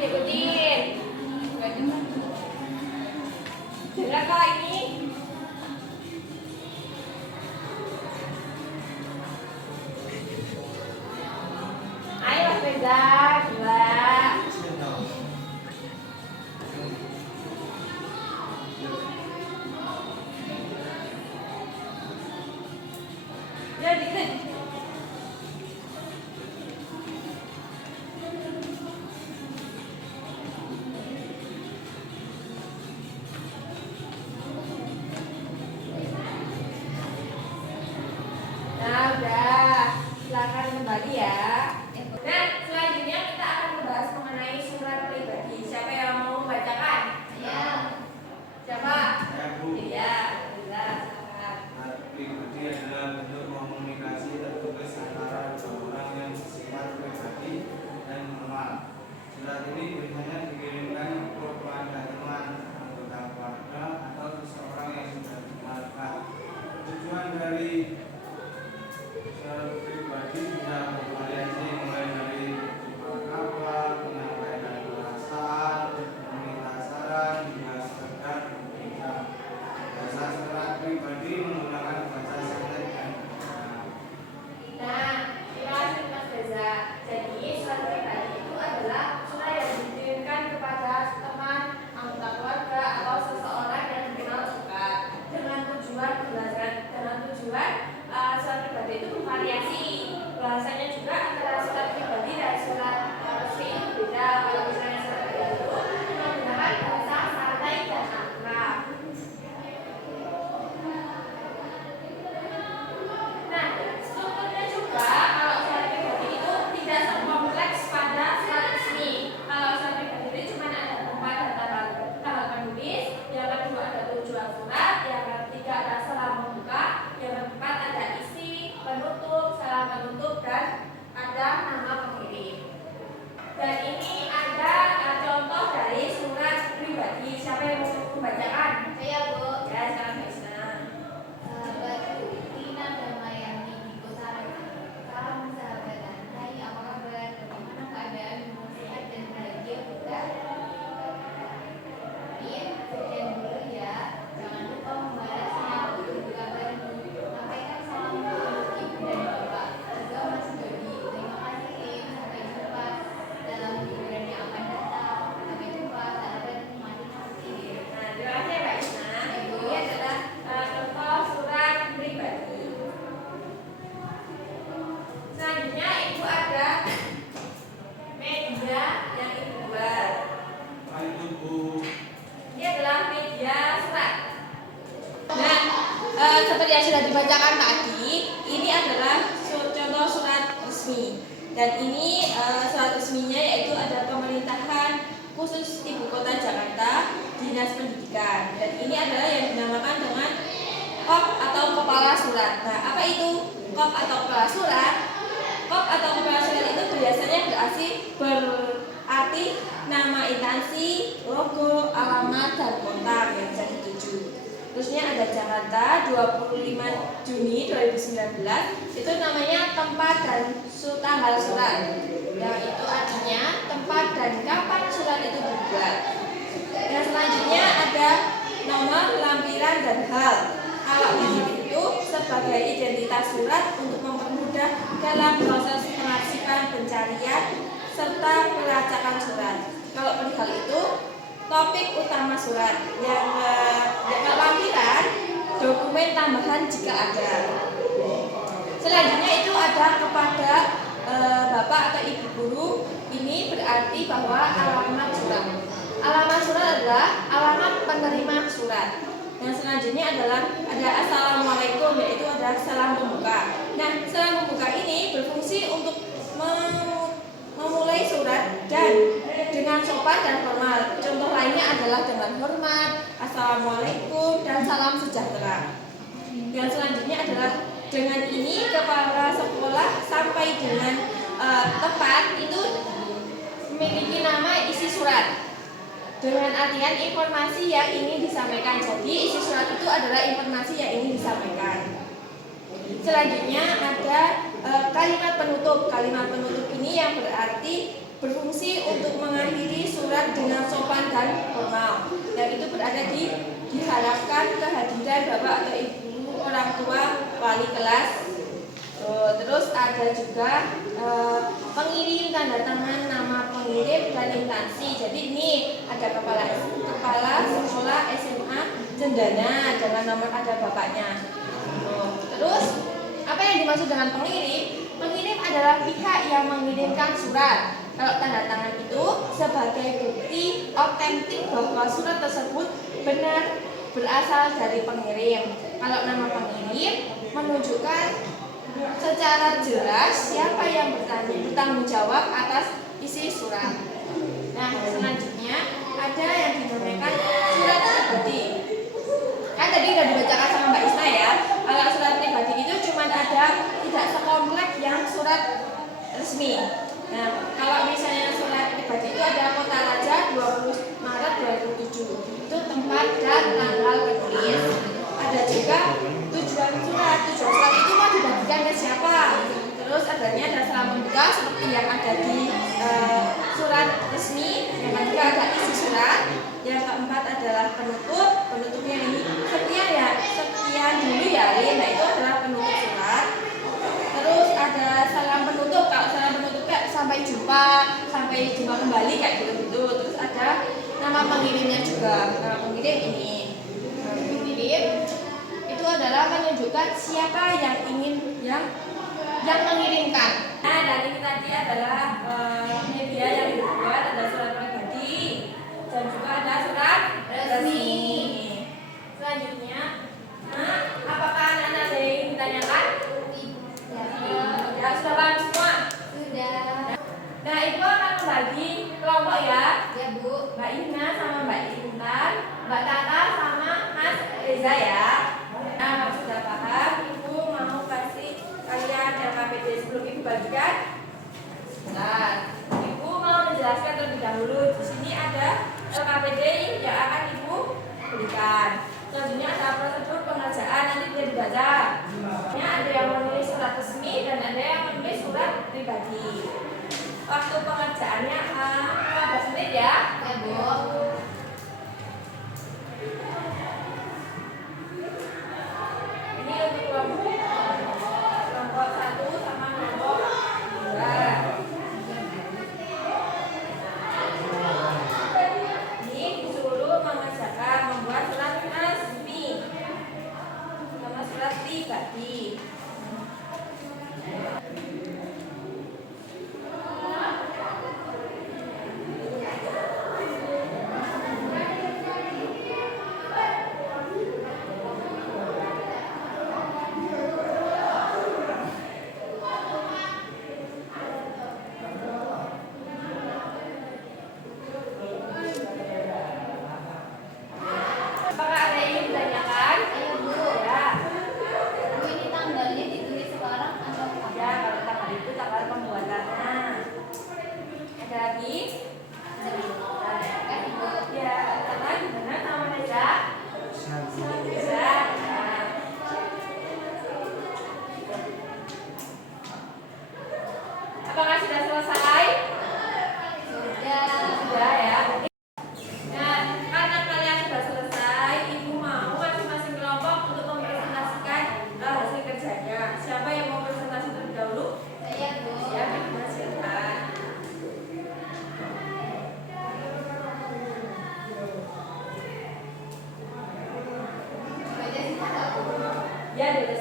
diikutin. Dengar kak ini. Ayo Mas Reza, dua. Ya dikit. Nah udah, silakan kembali ya. Nah selanjutnya kita akan membahas mengenai surat pribadi. Siapa yang mau membacakan? Ya. Siapa? Ya, Bu. Iya, jelas. Silakan. Surat pribadi adalah bentuk komunikasi tertulis antara dua orang yang bersifat pribadi dan formal. Surat ini biasanya dikirimkan kepada teman, anggota keluarga, atau seseorang yang sudah dikenalkan. Tujuan dari surat pribadi bisa bervariasi mulai dari bertukar kabar, menyampaikan perasaan, meminta saran, hingga sekedar berbincang. Bahasa surat pribadi menggunakan bahasa santai dan mudah. Nah, terima kasih Mas Reza. Jadi surat pribadi itu adalah surat yang dikirimkan kepada teman, anggota keluarga, atau seseorang yang dikenal dekat dengan tujuan belajar. Dengan tujuan surat pribadi itu bervariasi. Bahasanya juga antara surat pribadi dan surat resmi itu beda. Kalau misalnya surat pribadi itu menggunakan bahasa santai dan akrab. Nah, strukturnya juga kalau surat pribadi itu tidak sekompleks pada surat resmi. Kalau surat pribadi itu cuma ada tempat dan tanggal penulis, yang kedua ada tujuan surat, yang ketiga ada salam membuka, yang keempat ada isi, penutup, salam penutup, dan ada nama pengirim. Dan ini ada contoh dari surat pribadi. Siapa yang mau membacakan? Saya Bu. Ya, sekarang Mbak Isna. Sahabatku, Tina dan Mayani di kota Raja. Salam sahabatan. Hai, apa kabar? Bagaimana keadaan? Sehat dan bahagia bukan? Iya, sekian dulu ya. Jangan lupa membalasnya. Tunggu kabarmu. Sampaikan salam untuk ibu dan bapak. Juga Mas Dodi. Terima kasih Tim. Sampai jumpa dalam liburan yang akan datang. Sampai jumpa sahabat masing-masing. Nah, terima kasih ya Mbak Isna. Ini adalah contoh surat pribadi. Selanjutnya Ibu ada media yang Ibu buat. Apa itu, Bu? Ini adalah media surat. Nah, seperti yang sudah dibacakan tadi, ini adalah contoh surat resmi. Dan ini surat resminya yaitu ada pemerintahan khusus Ibu Kota Jakarta, Dinas Pendidikan. Dan ini adalah yang dinamakan dengan KOP atau Kepala Surat. Nah, apa itu KOP atau Kepala Surat? KOP atau Kepala Surat itu biasanya berarti nama instansi, logo, alamat, dan kontak yang bisa dituju. Terusnya ada Jakarta 25 Juni 2019. Itu namanya tempat dan tanggal surat. Yang itu artinya tempat dan kapan surat itu dibuat. Dan selanjutnya ada nomor, lampiran, dan hal. Kalau nomor itu sebagai identitas surat untuk mempermudah dalam proses pengarsipan, pencarian, serta pelacakan surat. Kalau perihal itu topik utama surat. Yang lampiran, dokumen tambahan jika ada. Selanjutnya itu ada kepada Bapak atau Ibu guru. Ini berarti bahwa alamat surat. Alamat surat adalah alamat penerima surat. Yang selanjutnya adalah ada Assalamualaikum, yaitu ada salam pembuka. Nah, salam pembuka ini berfungsi untuk memulai surat dan dengan sopan dan formal. Contoh lainnya adalah dengan hormat, Assalamualaikum, dan salam sejahtera. Yang selanjutnya adalah dengan ini kepala sekolah sampai dengan tempat itu memiliki nama isi surat dengan artian informasi yang ingin disampaikan. Jadi isi surat itu adalah informasi yang ingin disampaikan. Selanjutnya ada kalimat penutup. Kalimat penutup ini yang berarti berfungsi untuk mengakhiri surat dengan sopan dan formal. Yang itu berada diharapkan kehadiran bapak atau ibu, orang tua, wali kelas. Terus ada juga pengirim tanda tangan nama pengirim dan instansi. Jadi ini ada kepala sekolah SMA Cendana dengan nomor ada bapaknya. Terus apa yang dimaksud dengan pengirim? Pengirim adalah pihak yang mengirimkan surat. Kalau tanda tangan itu sebagai bukti otentik bahwa surat tersebut benar berasal dari pengirim. Kalau nama pengirim menunjukkan secara jelas siapa yang bertanggung jawab atas isi surat. Nah, selanjutnya ada yang dinamakan surat pribadi. Kan tadi sudah dibacakan sama Mbak Isna ya. Kalau surat pribadi itu cuma ada tidak sekomplek yang surat resmi. Nah, kalau misalnya surat pribadi itu ada Kota Raja 20 Maret 2007. Itu tempat dan tanggal penulis. Ada juga tujuan surat. Tujuan surat itu mau dibagikan ke siapa? Terus adanya ada salam pembuka seperti yang ada di surat resmi. Yang ketiga ada isi surat. Yang keempat adalah penutup. Penutupnya ini sekian dulu ya, nah itu adalah penutup surat. Terus ada salam penutup. Kalau salam penutup kayak sampai jumpa kembali kayak gitu. Terus ada nama pengirimnya juga. Nama pengirim ini. Pengirim itu adalah menunjukkan siapa yang mengirimkan. Nah, dari ini tadi adalah media yang dibuat, ada surat pribadi dan juga ada surat resmi. Selanjutnya, apakah anak-anak ada yang ingin ditanyakan? Ya, sudah paham semua? Sudah. Nah, Ibu akan membagi kelompok ya. Ya, Bu. Mbak Ina sama Mbak Intan, Mbak Tata sama Mas Reza ya. Nah, kalau sudah paham, Ibu mau kasih kalian LKPD sebelum Ibu bagikan. Nah, Ibu mau menjelaskan terlebih dahulu. Di sini ada LKPD yang akan Ibu berikan. Selanjutnya ada prosedur pengerjaan, nanti dia dibaca. Ada yang menulis surat resmi dan ada yang menulis surat pribadi. Waktu pengerjaannya 15 menit ya. Ya, Bu. Ini untuk kelompok 1 sama kelompok 2. Ini disuruh mengerjakan membuat surat resmi sama surat pribadi. Apakah ada yang ingin ditanyakan? Ayo, Bu. Ya. Bu, ini tanggalnya ditulis sekarang atau Ya, kapan? kalau tanggal itu tanggal pembuatannya. Ada lagi? Kan, Bu. Ya, Tata gimana sama Reza? Reza. Nah. Apakah sudah selesai? Sudah ya. Nah, karena kalian sudah selesai, Ibu mau masing-masing kelompok untuk mempresentasikan hasil kerjanya. Siapa yang mau presentasi terlebih dahulu? Saya, Bu. Siap, Ibu silakan. Baca sih, Bu. Ya, sudah